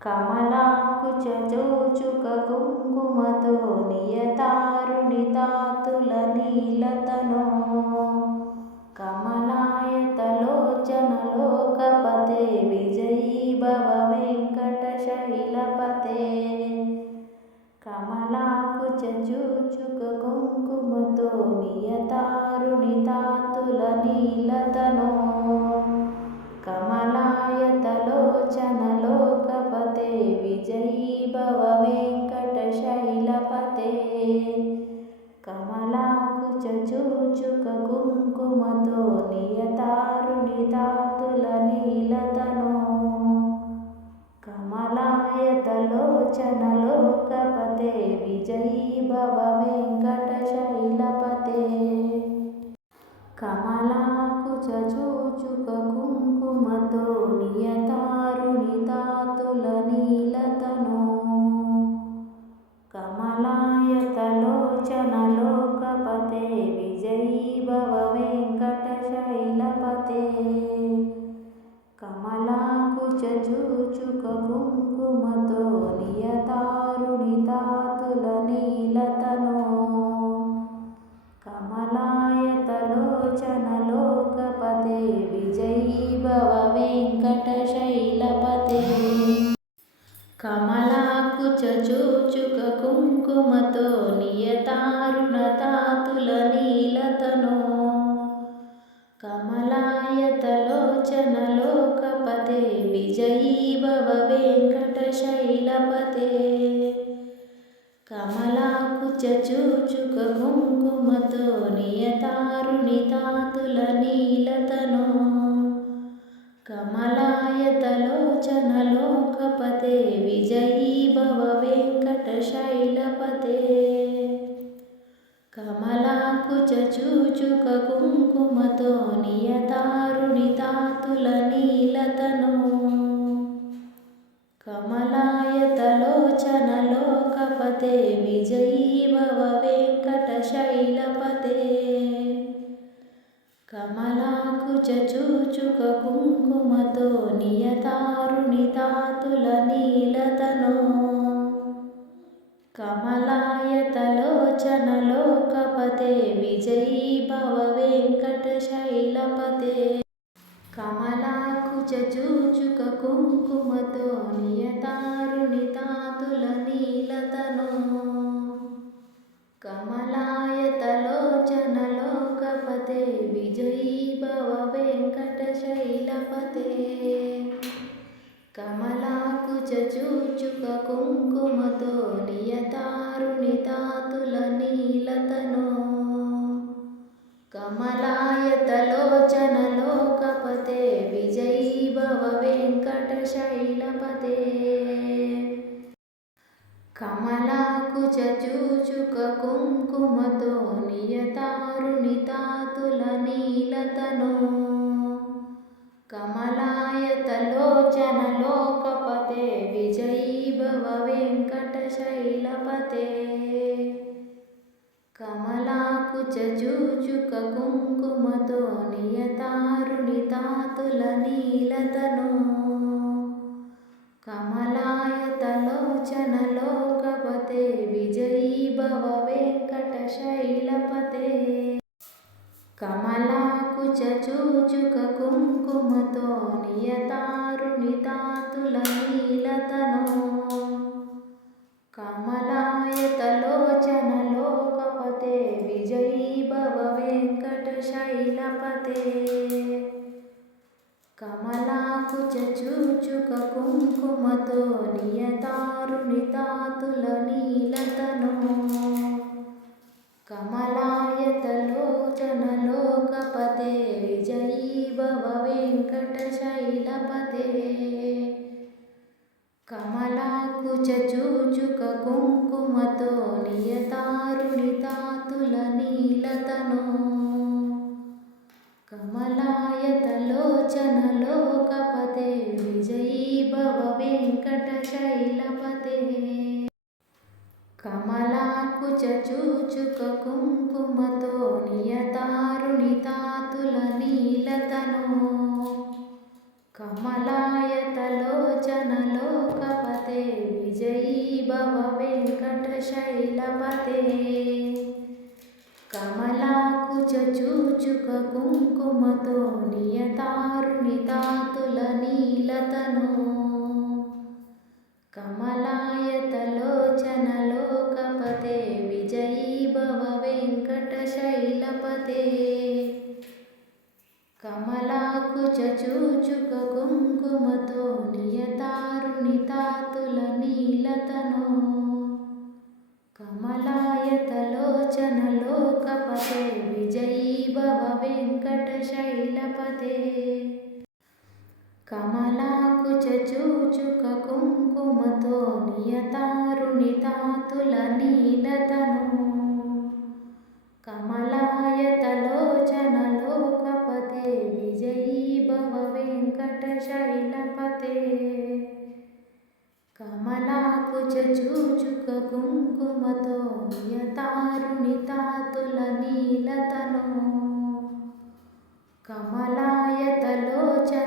కమలాకుచోచుక కుంకుమతో నియతారుణితాతుల నీలతనో కమలాయతలోచనలోకపతే విజయీ భవ వెంకటశైలపతే. కమలాకుచోచుక కుంకుమతో నియతారుణితాతుల నీలతనో కమలాయతలోచనలోకపతే విజయీ భవ వెంకటశైలపతే. కమలాకుచోచుక కుంకుమతో నియతారుణితాతుల నీలతనో కమలాయతలోచనలోకపతే విజయీ భవ వెంకటశైలపతే. కమలాకుచోచుక కుంకుమతో నియతారుణితాతుల నీలతనో కమలాయతలోచనలోకపతే విజయీ భవ వెంకటశైలపతే. కమలాకుచోచుక కుంకుమతో నియతారుణితాతుల నీలతనో కమలాయతలోచనలోకపతే విజయీ భవ వెంకటశైలపతే. కమలాకుచోచుక కుంకుమతో నియతారుణితాతుల నీలతనో కమలాయతలోచనలోకపతే విజయీ భవ వెంకటశైలపతే. కమలాకుచోచుక కుంకుమతో నియతారుణితాతుల నీలతనో కమలాయతలోచనలోకపతే విజయీ భవ వెంకటశైలపతే. కమలాకుచోచుక కుంకుమతో నియతారుణితాతుల నీలతనో కమలాయతలోచనలోకపతే విజయీ భవ వెంకటశైలపతే. కమలాకుచోచుక కుంకుమతో నియతారుణితాతుల నీలతనో కమలాయతలోచనలోకపతే విజయీ భవ వెంకటశైలపతే. కమలాకుచోచుక కుంకుమతో నియతారుణితాతుల నీలతనో కమలాయతలోచనలోకపతే విజయీ భవ వెంకటశైలపతే. కమలాకుచోచుక కుంకుమతో నియతారుణితాతుల నీలతనో కమలాయతలోచనలోకపతే విజయీ భవ వెంకటశైలపతే. కమలాకుచోచుక కుంకుమతో నియతారుణితాతుల నీలతనో కమలాయతలోచనలోకపతే విజయీ భవ వెంకటశైలపతే. కమలాకుచోచుక కుంకుమతో నియతారుణితాతుల నీలతనో కమలాయతలోచనలోకపతే విజయీ భవ వెంకటశైలపతే. కమలాకుచోచుక కుంకుమతో నియతారుణితాతుల నీలతనో కమలాయతలోచనలోకపతే విజయీ భవ వెంకటశైలపతే. కమలాకుచోచుక కుంకుమతో నియతారుణితాతుల నీలతనో కమలాయతలోచనలోకపతే విజయీ భవ వెంకటశైలపతే. కమలాకుచోచుక కుంకుమతో నియతారుణితాతుల నీలతనో కమలాయతలోచనలోకపతే విజయీ భవ వెంకటశైలపతే. కమలాకుచోచుక కుంకుమతో నియతారుణితాతుల నీలతనో కమలాయతలోచనలోకపతే వెంకటశైలపతే కమలాకుచూచుక కుంకుమతో నియతారుణితాతుల నీలతనో కమలాయతలోచనలోకపతే విజయీ భవ వెంకటశైలపతే కమలాకుచూచుక కుంకుమతో నియతారుణితాతుల నీలతనో కమలాయతలోచనలోకపతే విజయీ భవ వెంకటశైలపతే కమలాకుచూచుక కుంకుమతో నియతారుణితాతుల నీలతనో కమలాయతలోచనలోకపతే విజయీ భవ వెంకటశైలపతే కమలాకుచూచుక కుంకుమతో నియతారుణితాతుల నీలతనో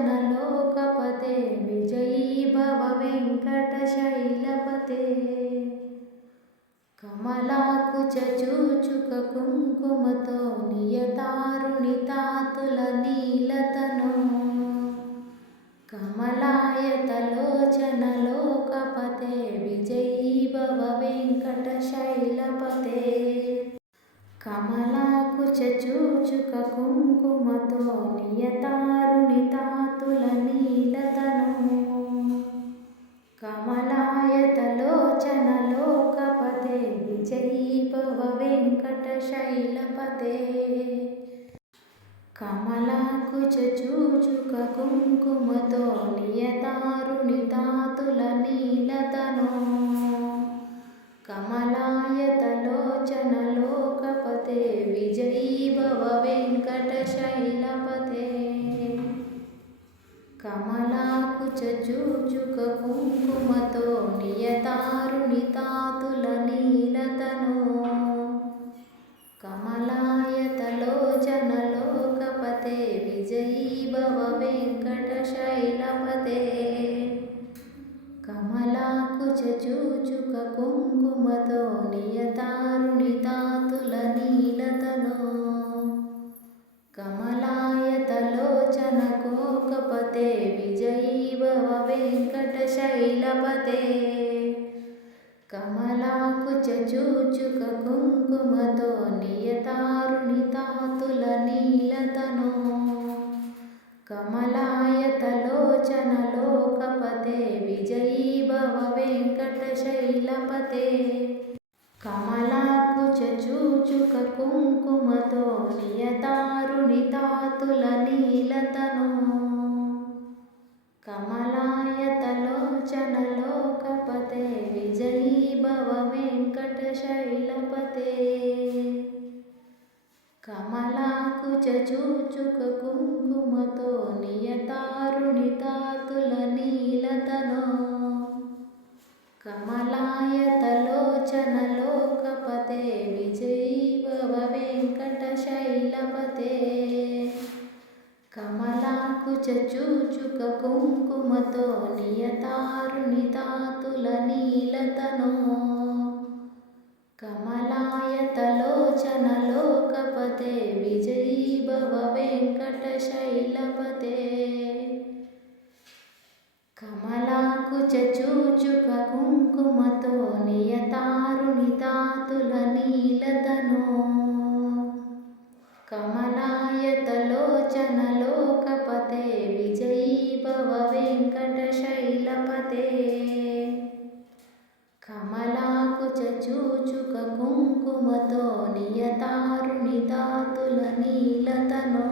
కమలాయతలోచనలోకపతే విజయీ భవ వెంకటశైలపతే కమలాకుచూచుక కుంకుమతో నియతారుణితాతుల నీలతనో కమలాయతలోచనలోకపతే విజయీ భవ వెంకటశైలపతే కమలాకుచూచుక కుంకుమతో నియతారుణితాతుల నీలతనో కమలాయతలోచనలోకపతే విజయీ భవ వెంకటశైలపతే కమలాకుచూచుక కుంకుమతో నియతారుణితాతుల నీలతనో కమలాయతలోచనలోకపతే విజయీ భవ వెంకటశైలపతే కమలాకుచూచుక కుంకుమతో నియతారుణితాతుల నీలతనో కమలాయతలోచనలోకపతే విజయీ భవ వెంకటశైలపతే కమలాకుచూచుక కుంకుమతో నియతారుణితాతుల నీలతనో కమలాయతలోచనకోకపతే విజయీ భవ వెంకటశైలపతే కమలాకుచూచుక కుంకుమతో నియతారుణితాతుల నీలతనో కమలాయతలోచనలోకపతే విజయీ భవ వెంకటశైలపతే కమలాకుచూచుక కుంకుమతో నియతారుణితాతుల నీలతనో కమలాయతలోచనలోకపతే విజయీ భవ వెంకటశైలపతే కమలాకుచూచుక కుంకుమతో నియతారుణితాతుల నీలతనో కమలాయతలోచనలోకపతే విజయీ భవ వెంకటశైలపతే కమలాకుచూచుక కుంకుమతో నియతారుణితాతుల నీలతనో కమలాయతలోచనలోకపతే విజయీ భవ వెంకటశైలపతే కమలాకుచూచుక కుంకుమతో నియతారుణితాతుల నీలతనో కమలాయతలోచనలోకపతే విజయీ భవ వెంకటశైలపతే కమలాకుచూచుక కుంకుమతో నియతారుణితాతుల నీలతనో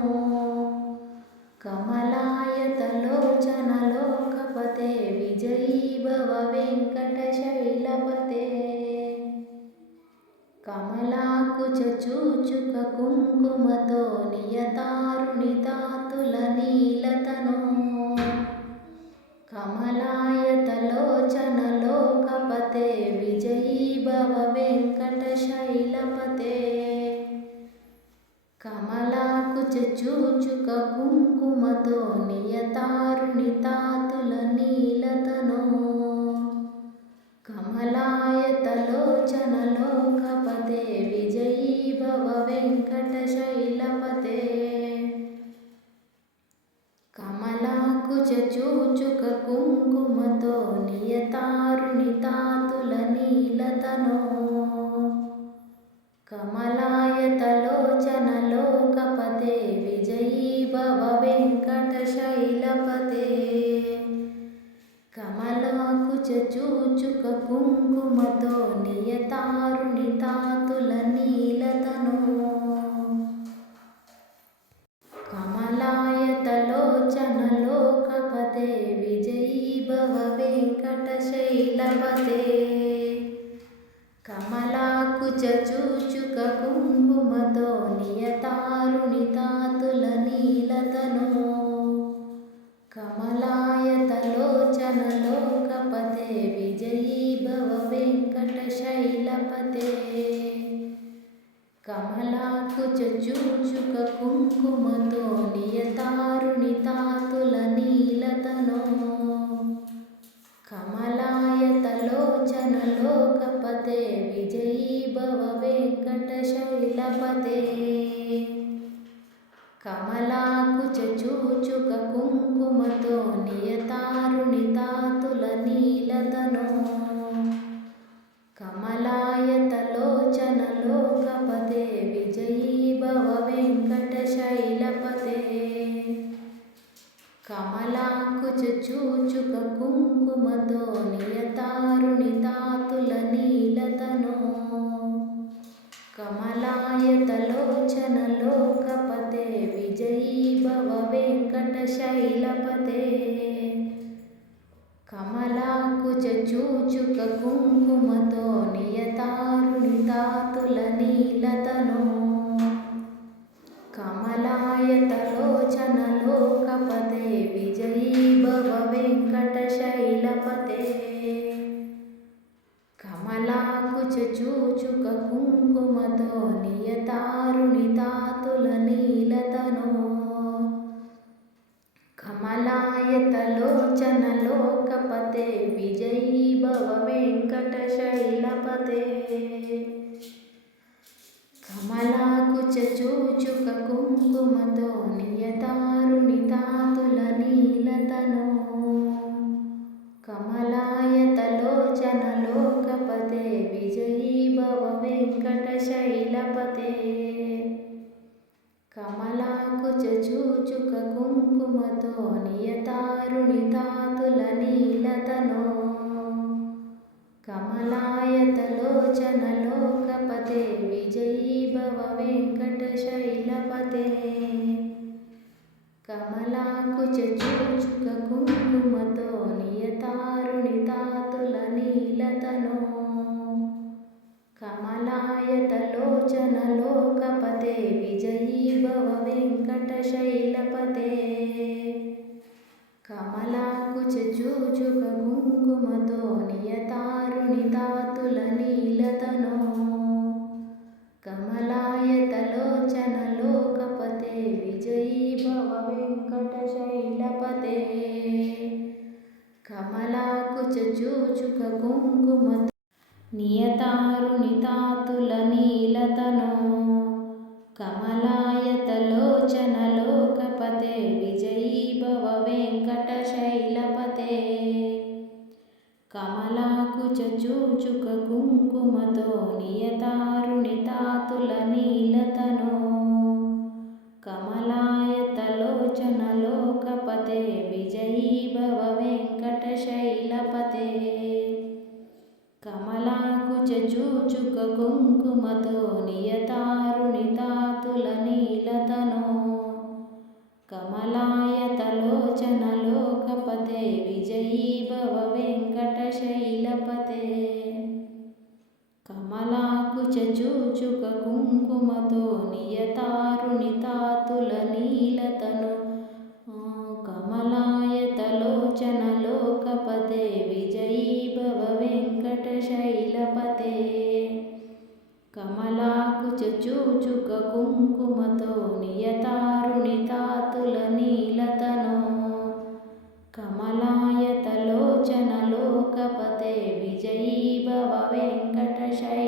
కమలాయతలోచనలోకపతే విజయీ భవ వెంకటశైలపతే కమలాకుచూచుక కుంకుమతో నియతారుణితాతుల నీలతనో కమలాయతలోచనలోకపతే విజయీ భవ వెంకటశైలపతే కమలాకుచూచుక కుంకుమతో నియతారుణితాతుల నీలతనో కమలాయతలోచన వెంకటశైలపతే కమలాకుచూచుక కుంకుమతో నియతారుణితాతుల నీలతనో కమలాయతలోచనలోకపతే విజయీ భవ వెంకటశైలపతే కమలాకుచూచుక కుంకుమతో నియతారుణితాతుల నీలతనో కమలాయతలోచనలోకపతే విజయీ భవ వెంకటశైలపతే కమలాకుచూచుక కుంకుమతో నియతారుణితాతుల నీలతనో కమలాయతలోచనలోకపతే విజయీ భవ వెంకటశైలపతే కమలాకుచూచుక కుంకుమతో నియతారుణితాతుల నీలతనో కమలాయతలోచనలోకపతే విజయీ భవ వెంకటశైలపతే కమలాకుచూచుక కుంకుమతో నియతారుణితాతుల నీలతనో కమలాయతలోచనలోకపతే విజయీ భవ వెంకటశైలపతే కమలాకుచూచుక కుంకుమతో నియతారుణితాతుల నీలతనో కమలాయతలోచనలోకపతే విజయీ భవ వెంకటశైలపతే కమలాకుచూచుక కుంకుమతో నియతారుణితాతుల నీలతనో కమలాయతలోచనలోకపతే విజయీ భవ వెంకటశైలపతే కమలాకుచూచుక కుంకుమతో నియతారుణితాతుల నీలతనో కమలాయతలోచనలోకపతే విజయీ భవ వెంకటశైలపతే కమలాకుచూచుక కుంకుమతో నియతారుణితాతుల నీలతనో కమలాయతలోచనలోకపతే విజయీ భవ వెంకటశైలపతే కమలాకుచూచుక కుంకుమతో నియతారుణితాతుల నీలతనో కమలాయతలోచనలోకపతే విజయీ భవ వెంకటశైలపతే కమలాకుచూచుక కుంకుమతో నియతారుణితాతుల నీలతనో కమలాయతలోచనలోకపతే విజయీ భవ వెంకటశైలపతే కమలాకుచూచుక కుంకుమతో నియతారుణితాతుల నీలతనో కమలాయతలోచనలోకపతే విజయీ భవ వెంకటశైలపతే కమలాకుచూచుక కుంకుమతో నియతారుణితాతుల నీలతనో కమలాయతలోచనలోకపతే విజయీ భవ వెంకటశైలపతే కమలాకుచూచుక కుంకుమతో నియతారుణితాతుల నీలతనో కమలాయతలోచనలోకపతే విజయీ భవ వెంకటశైలపతే కమలాకుచూచుక కుంకుమతో నియతారుణితాతుల నీలతనో కమలాయతలోచనలోకపతే విజయీ భవ వెంకటశైలపతే కమలాకుచూచుక కుంకుమతో నియతారుణితాతుల నీలతనో కమలాయతలోచనలోకపతే విజయీ భవ వెంకటశైలపతే కమలాకుచూచుక కుంకుమతో నియతారుణితాతుల నీలతనో కమలాయతలోచనలోకపతే విజయీ భవ వెంకటశైలపతే